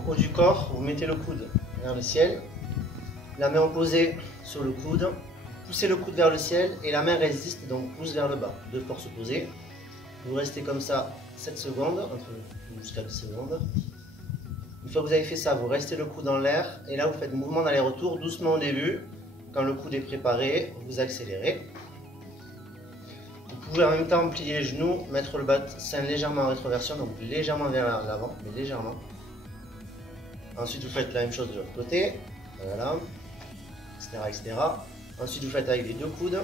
Donc haut du corps, vous mettez le coude vers le ciel, la main opposée sur le coude, poussez le coude vers le ciel et la main résiste, donc pousse vers le bas. Deux forces opposées. Vous restez comme ça 7 secondes, jusqu'à 10 secondes. Une fois que vous avez fait ça, vous restez le coude en l'air et là vous faites mouvement d'aller-retour doucement au début. Quand le coude est préparé, vous accélérez. Vous pouvez en même temps plier les genoux, mettre le bassin légèrement en rétroversion, donc légèrement vers l'avant, mais légèrement. Ensuite, vous faites la même chose de l'autre côté, voilà, etc., etc. Ensuite, vous faites avec les deux coudes.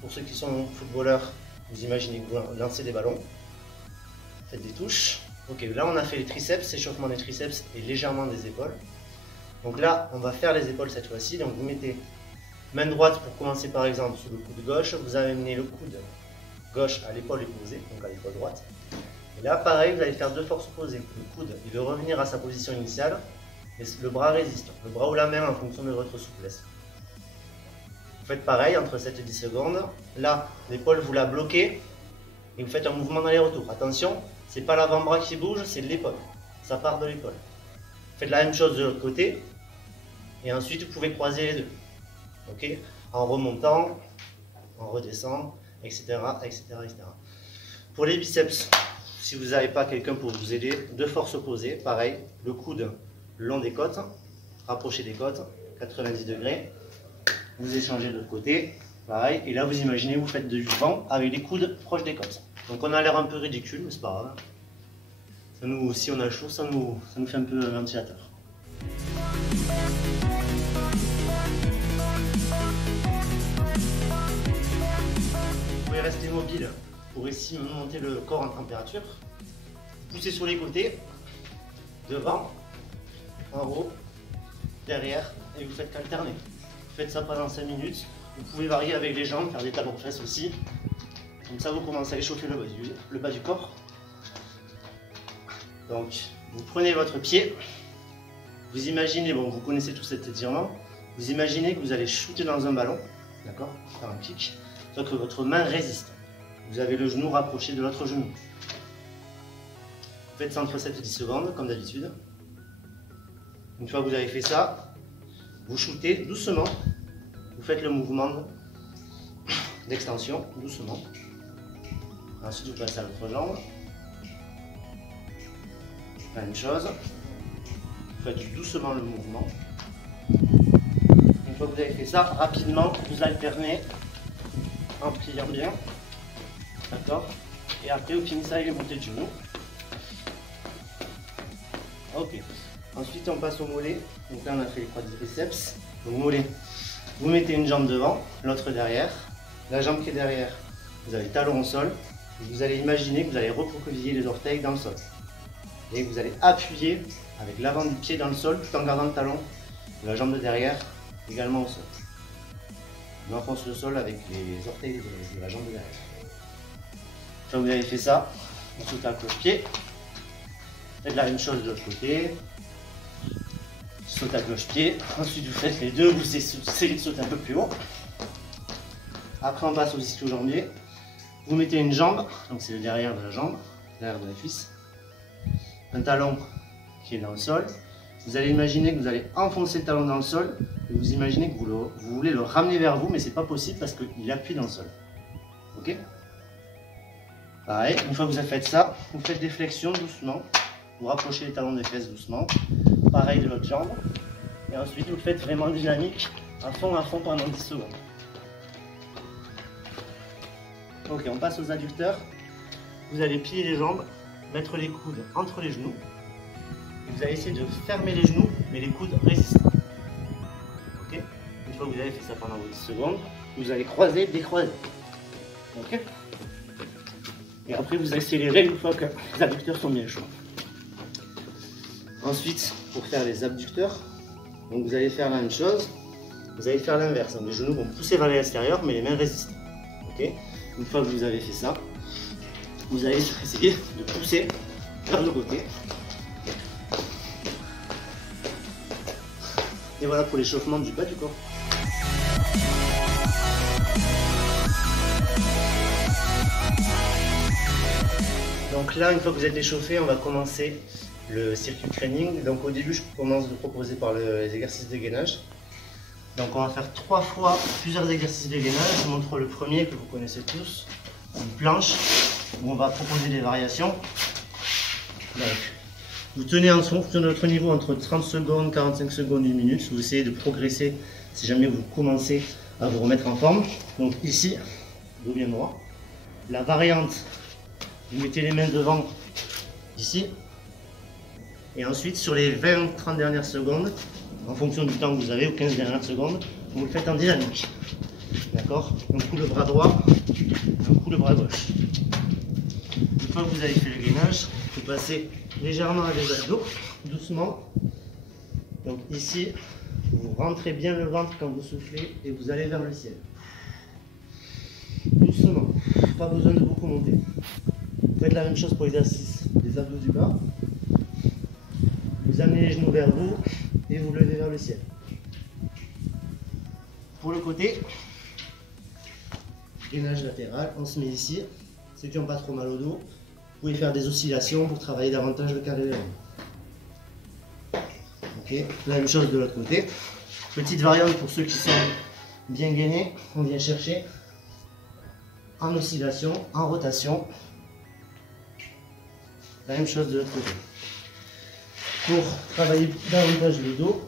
Pour ceux qui sont footballeurs, vous imaginez que vous lancez des ballons. Faites des touches. Ok, là on a fait les triceps, échauffement des triceps et légèrement des épaules. Donc là, on va faire les épaules cette fois-ci. Donc vous mettez main droite pour commencer par exemple sur le coude gauche. Vous amenez le coude gauche à l'épaule opposée, donc à l'épaule droite. Et là, pareil, vous allez faire deux forces opposées. Le coude, il veut revenir à sa position initiale, mais le bras résiste. Le bras ou la main en fonction de votre souplesse. Vous faites pareil entre 7 et 10 secondes. Là, l'épaule, vous la bloquez et vous faites un mouvement d'aller-retour. Attention, c'est pas l'avant-bras qui bouge, c'est l'épaule. Ça part de l'épaule. Faites la même chose de l'autre côté. Et ensuite, vous pouvez croiser les deux. Ok, en remontant, en redescendant, etc., etc., etc. Pour les biceps, si vous n'avez pas quelqu'un pour vous aider, deux forces opposées, pareil, le coude le long des côtes, rapprochez des côtes, 90 degrés, vous échangez de l'autre côté, pareil, et là vous imaginez, vous faites du vent avec les coudes proches des côtes. Donc on a l'air un peu ridicule, mais c'est pas grave. Ça nous, si on a chaud, ça nous fait un peu ventilateur. Vous pouvez rester mobile pour ici monter le corps en température. Poussez sur les côtés, devant, en haut, derrière, et vous faites qu'alterner. Vous faites ça pendant 5 minutes. Vous pouvez varier avec les jambes, faire des talons fesses aussi. Comme ça, vous commencez à échauffer le bas du corps. Donc, vous prenez votre pied. Vous imaginez, bon, vous connaissez tout cet étirement. Vous imaginez que vous allez shooter dans un ballon, d'accord, faire un kick, sauf que votre main résiste. Vous avez le genou rapproché de l'autre genou. Vous faites ça entre 7 et 10 secondes, comme d'habitude. Une fois que vous avez fait ça, vous shootez doucement. Vous faites le mouvement d'extension, doucement. Ensuite, vous passez à l'autre jambe. La même chose. Vous faites doucement le mouvement. Une fois que vous avez fait ça, rapidement, vous alternez en pliant bien. D'accord. Et après, vous finissez avec les montées de genoux. Ok. Ensuite, on passe au mollet. Donc là, on a fait les quadriceps. Le mollet, vous mettez une jambe devant, l'autre derrière. La jambe qui est derrière, vous avez le talon au sol. Et vous allez imaginer que vous allez recroqueviller les orteils dans le sol. Et vous allez appuyer avec l'avant du pied dans le sol tout en gardant le talon de la jambe de derrière également au sol. On enfonce le sol avec les orteils de la jambe de derrière. Quand vous avez fait ça, on saute à cloche-pied. Faites la même chose de l'autre côté. Saute à cloche-pied. Ensuite, vous faites les deux. Vous essayez de sauter un peu plus haut. Après, on passe aux ischio-jambiers. Vous mettez une jambe, donc c'est le derrière de la jambe, derrière de la cuisse. Un talon qui est dans le sol. Vous allez imaginer que vous allez enfoncer le talon dans le sol. Et vous imaginez que vous voulez le ramener vers vous, mais c'est pas possible parce qu'il appuie dans le sol. Ok? Pareil, une fois que vous avez fait ça, vous faites des flexions doucement. Vous rapprochez les talons des fesses doucement. Pareil de l'autre jambe. Et ensuite, vous le faites vraiment dynamique, à fond pendant 10 secondes. Ok, on passe aux adducteurs. Vous allez plier les jambes, mettre les coudes entre les genoux. Et vous allez essayer de fermer les genoux, mais les coudes résistent. Ok? Une fois que vous avez fait ça pendant 10 secondes, vous allez croiser, décroiser. Ok? Et après, vous accélérez une fois que les adducteurs sont bien chauds. Ensuite, pour faire les abducteurs, donc vous allez faire la même chose. Vous allez faire l'inverse. Les genoux vont pousser vers l'extérieur, mais les mains résistent. Ok? Une fois que vous avez fait ça, vous allez essayer de pousser vers le côté. Et voilà pour l'échauffement du bas du corps. Donc là, une fois que vous êtes échauffé, on va commencer le circuit training. Donc au début, je commence de proposer par les exercices de gainage. Donc on va faire 3 fois plusieurs exercices de gainage. Je vous montre le premier que vous connaissez tous, une planche où on va proposer des variations. Donc, vous tenez en fonction de votre niveau entre 30 secondes, 45 secondes, 1 minute. Vous essayez de progresser si jamais vous commencez à vous remettre en forme. Donc ici, dos bien droit. La variante, vous mettez les mains devant ici. Et ensuite, sur les 20-30 dernières secondes, en fonction du temps que vous avez, aux 15 dernières secondes, vous le faites en dynamique. D'accord? Un coup le bras droit, un coup le bras gauche. Une fois que vous avez fait le gainage, vous passez légèrement à des abdos, doucement. Donc ici, vous rentrez bien le ventre quand vous soufflez et vous allez vers le ciel. Doucement, pas besoin de beaucoup monter. Vous faites la même chose pour l'exercice des abdos du bas. Vous amenez les genoux vers vous et vous levez vers le ciel. Pour le côté, gainage latéral, on se met ici. Ceux qui n'ont pas trop mal au dos, vous pouvez faire des oscillations pour travailler davantage le carré des jambes. Ok, la même chose de l'autre côté. Petite variante pour ceux qui sont bien gainés, on vient chercher en oscillation, en rotation. La même chose de l'autre côté. Pour travailler davantage le dos,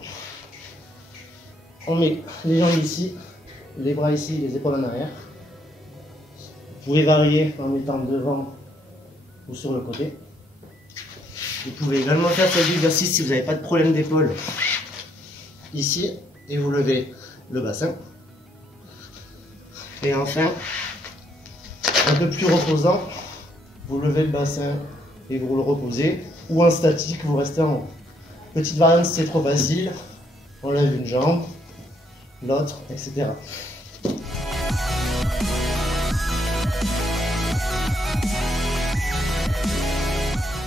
on met les jambes ici, les bras ici, les épaules en arrière. Vous pouvez varier en mettant devant ou sur le côté. Vous pouvez également faire cet exercice si vous n'avez pas de problème d'épaule ici et vous levez le bassin. Et enfin, un peu plus reposant, vous levez le bassin et vous le reposez, ou en statique, vous restez en haut. Petite variante, c'est trop facile, on lève une jambe, l'autre, etc.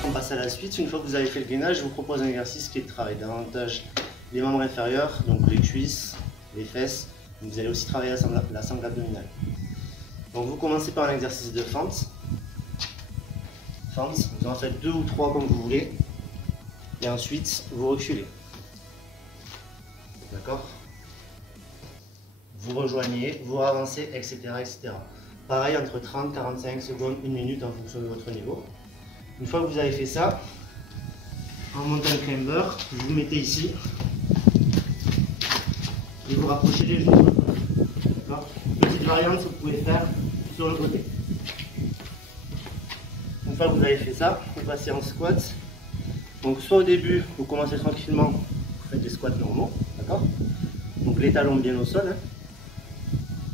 On passe à la suite. Une fois que vous avez fait le gainage, je vous propose un exercice qui est de travail davantage les membres inférieurs, donc les cuisses, les fesses. Vous allez aussi travailler la sangle abdominale. Donc vous commencez par un exercice de fente. Vous en faites 2 ou 3 comme vous voulez. Et ensuite, vous reculez. D'accord? Vous rejoignez, vous avancez, etc., etc. Pareil, entre 30, 45 secondes, 1 minute en fonction de votre niveau. Une fois que vous avez fait ça, en mountain climber, vous vous mettez ici et vous rapprochez les genoux. D'accord? Petite variante que vous pouvez faire sur le côté. Une fois que vous avez fait ça, vous passez en squat. Donc soit au début, vous commencez tranquillement, vous faites des squats normaux, d'accord? Donc les talons bien au sol. Hein.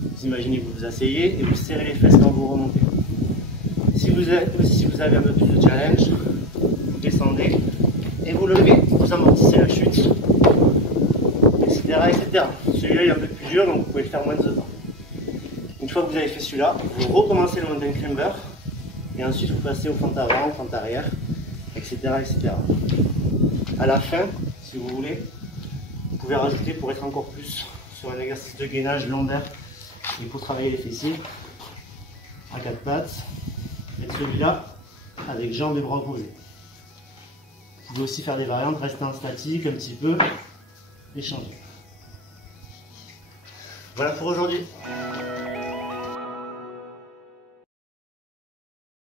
Vous imaginez que vous vous asseyez et vous serrez les fesses quand vous remontez. Si vous avez un peu plus de challenge, vous descendez et vous levez, vous amortissez la chute, etc., etc. Celui-là est un peu plus dur, donc vous pouvez le faire moins de temps. Une fois que vous avez fait celui-là, vous recommencez le mountain climber et ensuite vous passez au fente avant, au fente arrière, etc., etc. À la fin, si vous voulez, vous pouvez rajouter pour être encore plus sur un exercice de gainage lombaire et pour travailler les fessiers à 4 pattes. Et celui-là avec jambes et bras opposés. Vous pouvez aussi faire des variantes, rester en statique un petit peu et changer. Voilà pour aujourd'hui.